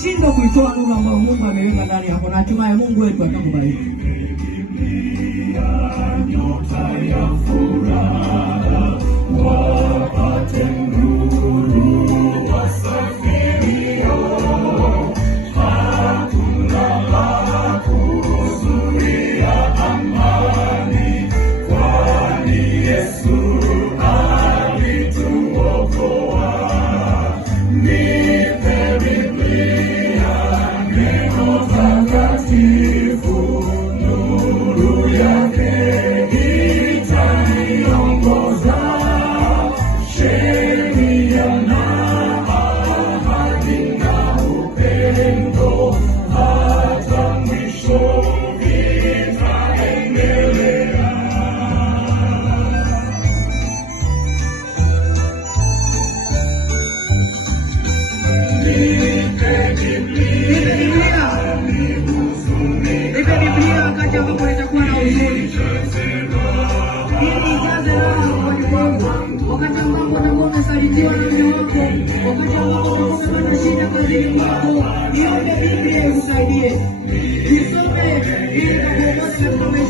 usishindwe kuitoa nuru ambayo Mungu ameweka ndani yako, na hatimaye Mungu wetu atakubariki. Salitiwa na mume wako, wakati ambapo unapata shida kazini mwako, niombe Biblia ikusaidie. Nisome ili kukuongoza katika maisha